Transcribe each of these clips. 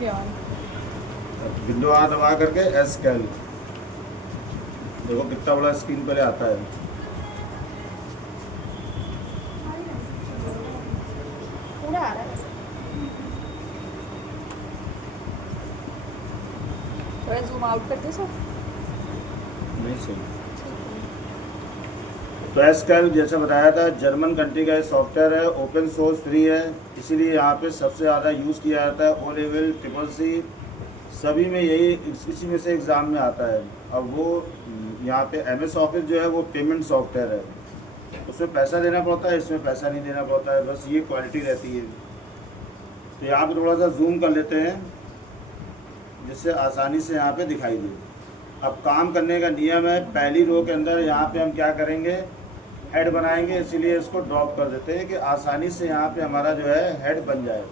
गया। विंडो आ दबा करके एस कैल, देखो कितना बड़ा स्क्रीन पहले आता है। पूरा आ रहा है वैसे। थोड़ा जूम आउट करते सर। नहीं सही। तो एस कैल जैसे बताया था, जर्मन कंट्री का सॉफ्टवेयर है, ओपन सोर्स फ्री है, इसीलिए यहाँ पे सबसे ज़्यादा यूज़ किया जाता है। ओ लेवल, ट्रिपल सी, सभी में यही, इसी में से एग्ज़ाम में आता है। अब वो यहाँ पे एमएस ऑफिस जो है वो पेमेंट सॉफ्टवेयर है, उसमें पैसा देना पड़ता है, इसमें पैसा नहीं देना पड़ता है, बस ये क्वालिटी रहती है। तो यहाँ पे थोड़ा सा जूम कर लेते हैं जिससे आसानी से यहाँ पे दिखाई दे। अब काम करने का नियम है, पहली रो के अंदर यहाँ पे हम क्या करेंगे, हेड बनाएंगे, इसीलिए इसको ड्रॉप कर देते हैं कि आसानी से यहाँ पे हमारा जो है हेड बन जाए।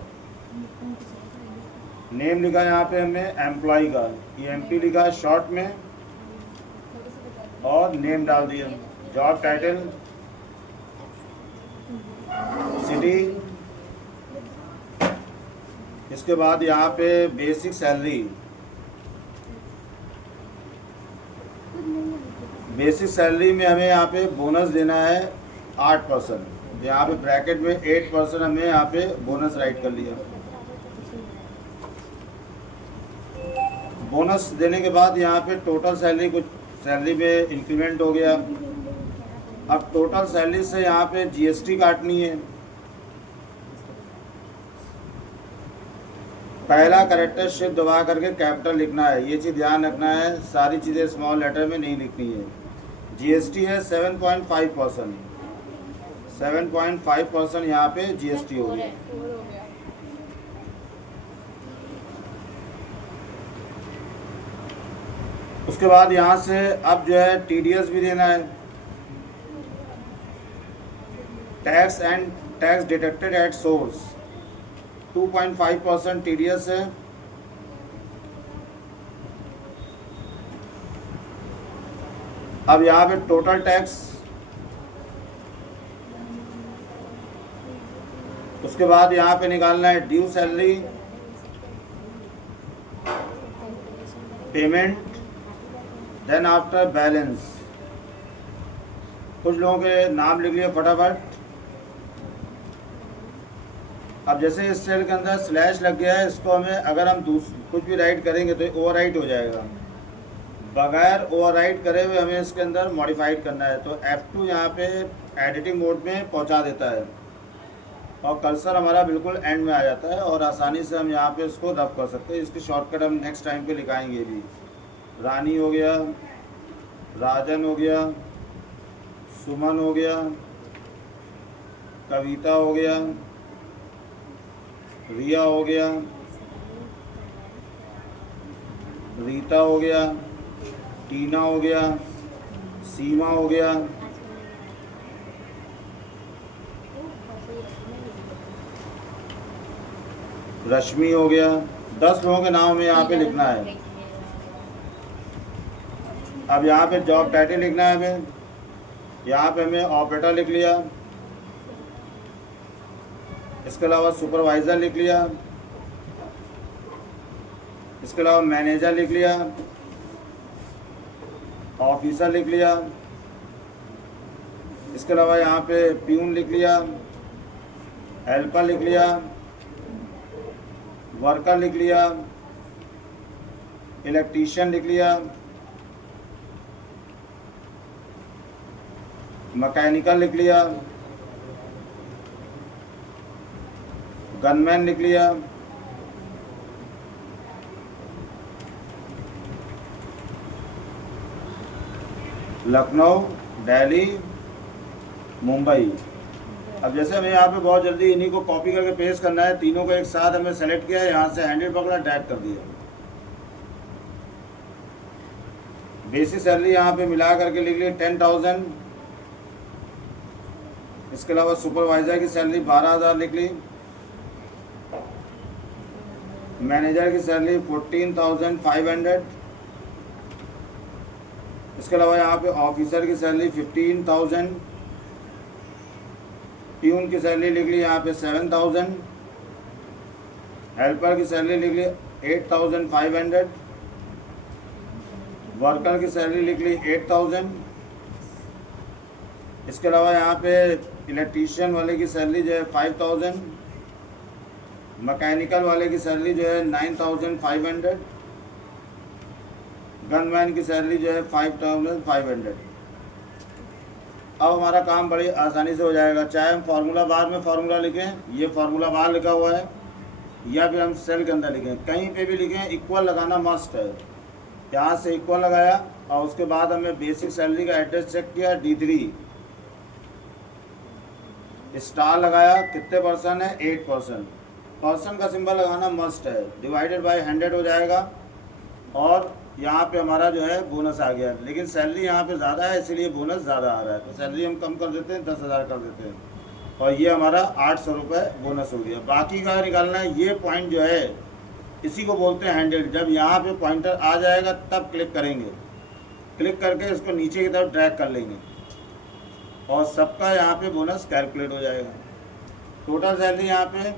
नेम लिखा है यहाँ पे हमने एम्प्लॉय का, EMP लिखा है शॉर्ट में, और नेम डाल दिया, जॉब टाइटल, सिटी, इसके बाद यहाँ पे बेसिक सैलरी। बेसिक सैलरी में हमें यहाँ पे बोनस देना है 8%, यहाँ पे ब्रैकेट में 8% हमें यहाँ पे बोनस राइट कर लिया। बोनस देने के बाद यहाँ पे टोटल सैलरी, कुछ सैलरी में इंक्रीमेंट हो गया। अब टोटल सैलरी से यहाँ पे GST काटनी है। पहला करेक्टर शिफ्ट दबा करके कैपिटल लिखना है, ये चीज़ ध्यान रखना है, सारी चीज़ें स्मॉल लेटर में नहीं लिखनी है। GST है 7.5%, 7.5% यहाँ पे GST हो गया। उसके बाद यहाँ से अब जो है TDS भी देना है, tax and tax deducted at source, 2.5% TDS है। अब यहाँ पे टोटल टैक्स, उसके बाद यहाँ पे निकालना है due salary, payment, then after balance. कुछ लोगों के नाम लिख लिए फटाफट। अब जैसे इस सेल के अंदर स्लैश लग गया है, इसको हमें अगर हम कुछ भी राइट करेंगे तो ओवरराइट हो जाएगा, बगैर ओवरराइट करे हुए हमें इसके अंदर मॉडिफाइड करना है। तो F2 यहाँ पे एडिटिंग मोड में पहुँचा देता है और कर्सर हमारा बिल्कुल एंड में आ जाता है और आसानी से हम यहाँ पे इसको रब कर सकते हैं। इसकी शॉर्टकट हम नेक्स्ट टाइम पे लिखाएंगे भी। रानी हो गया, राजन हो गया, सुमन हो गया, कविता हो गया, रिया हो गया, रीता हो गया, टीना हो गया, सीमा हो गया, रश्मि हो गया। 10 लोगों के नाम हमें यहाँ पे लिखना है। अब यहाँ पे जॉब टाइटल लिखना है हमें, यहाँ पे हमें ऑपरेटर लिख लिया, इसके अलावा सुपरवाइज़र लिख लिया, इसके अलावा मैनेजर लिख लिया, ऑफिसर लिख लिया, इसके अलावा यहाँ पे प्यून लिख लिया, हेल्पर लिख लिया, वर्कर लिख लिया, इलेक्ट्रीशियन लिख लिया, मैकेनिकल लिख लिया, गनमैन लिख लिया, लखनऊ, दिल्ली, मुंबई। अब जैसे हमें यहाँ पे बहुत जल्दी इन्हीं को कॉपी करके पेस्ट करना है, तीनों को एक साथ हमें सेलेक्ट किया, यहाँ से हैंडल पकड़ा, ड्रैग कर दिया। बेसिक सैलरी यहाँ पे मिला करके लिख ली 10,000। इसके अलावा सुपरवाइज़र की सैलरी 12,000 लिख ली, मैनेजर की सैलरी 14,500। इसके अलावा यहाँ पे ऑफिसर की सैलरी 15,000, प्यून की सैलरी लिख ली यहाँ पे 7,000, हेल्पर की सैलरी लिख ली 8,500। वर्कर की सैलरी लिख ली 8,000। इसके अलावा यहाँ पे इलेक्ट्रीशियन वाले की सैलरी जो है 5,000। मैकेनिकल वाले की सैलरी जो है 9,500। गनमैन की सैलरी जो है 5,500। अब हमारा काम बड़ी आसानी से हो जाएगा, चाहे हम फार्मूला बार में फार्मूला लिखें, ये फार्मूला बार लिखा हुआ है, या फिर हम सेल के अंदर लिखें, कहीं पे भी लिखें इक्वल लगाना मस्ट है। यहाँ से इक्वल लगाया और उसके बाद हमें बेसिक सैलरी का एड्रेस चेक किया D3, स्टार लगाया, कितने परसेंट है 8%। परसेंट का सिंबल लगाना मस्ट है, डिवाइडेड बाय 100 हो जाएगा और यहाँ पे हमारा जो है बोनस आ गया। लेकिन सैलरी यहाँ पे ज़्यादा है इसलिए बोनस ज़्यादा आ रहा है, तो सैलरी हम कम कर देते हैं, 10,000 कर देते हैं और ये हमारा 800 रुपये बोनस हो गया। बाकी का निकालना है, ये पॉइंट जो है इसी को बोलते हैं हैंडल। जब यहाँ पे पॉइंटर आ जाएगा तब क्लिक करेंगे, क्लिक करके इसको नीचे की तरफ ड्रैग कर लेंगे और सबका यहाँ पे बोनस कैलकुलेट हो जाएगा। टोटल सैलरी यहाँ पे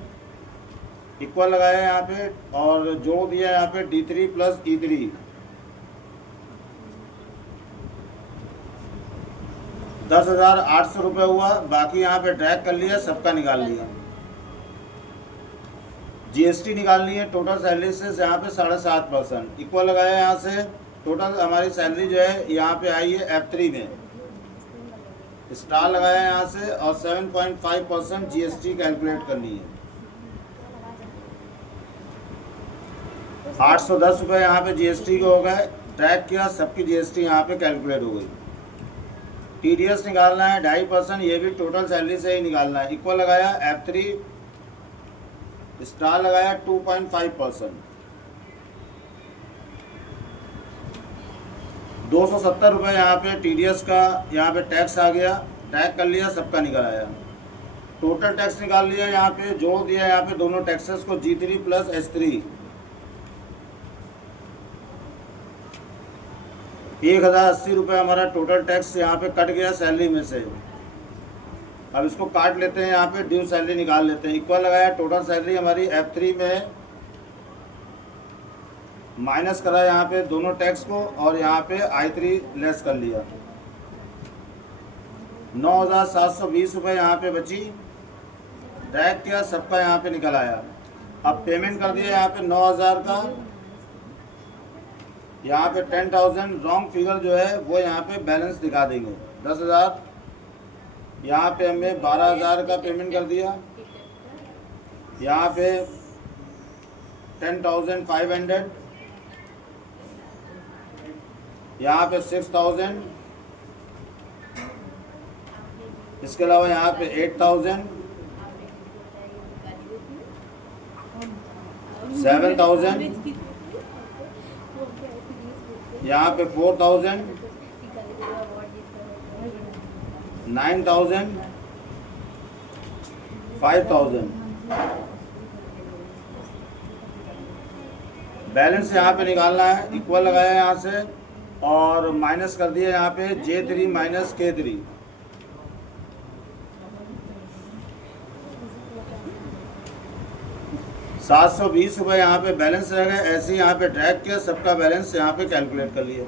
इक्वल लगाया यहाँ पे और जोड़ दिया यहाँ पे D3 प्लस E3, 10,800 रुपये हुआ। बाकी यहाँ पे ड्रैग कर लिया, सबका निकाल लिया। GST निकालनी है टोटल सैलरी से यहाँ पे 7.5%। इक्वल लगाया यहाँ से, टोटल हमारी सैलरी जो है यहाँ पे आई है F3 में, स्टार लगाया यहाँ से और 7.5% GST कैलकुलेट करनी है। 810 रुपये यहाँ पे GST के हो गए, ट्रैक किया, सबकी GST यहाँ पे कैलकुलेट हो गई। TDS निकालना है 2.5%, ये भी टोटल सैलरी से ही निकालना है। इक्वल लगाया F3, स्टार लगाया 2.5%। 270 रुपये यहाँ पे TDS का यहाँ पे टैक्स आ गया, ट्रैक कर लिया, सबका निकल आया। टोटल टैक्स निकाल लिया, यहाँ पे जोड़ दिया यहाँ पे दोनों टैक्सेस को G3 प्लस H3, 1,080 रुपये हमारा टोटल टैक्स यहाँ पे कट गया सैलरी में से। अब इसको काट लेते हैं, यहाँ पे ड्यू सैलरी निकाल लेते हैं। इक्वल लगाया, टोटल सैलरी हमारी F3 में माइनस करा यहाँ पे दोनों टैक्स को और यहाँ पे I3 लेस कर लिया। 9,720 रुपये यहाँ पे बची, ट्रैक किया, सबका यहाँ पे निकल आया। अब पेमेंट कर दिया यहाँ पे 9,000 का, यहाँ पे 10,000 रॉन्ग फिगर जो है वो यहाँ पे बैलेंस दिखा देंगे। 10,000 यहाँ पे हमें 12,000 का पेमेंट कर दिया, यहाँ पे 10,500, यहाँ पे 6,000, इसके अलावा यहाँ पे 8,000, 7,000, यहाँ पे 4,000, 9,000, 5,000। बैलेंस यहाँ पे निकालना है, इक्वल लगाया यहाँ से और माइनस कर दिया यहाँ पे J3 माइनस K3। ₹720 यहाँ पे बैलेंस रह गए। ऐसे ही यहाँ पे ड्रैग किया, सबका बैलेंस यहाँ पे कैलकुलेट कर लिया।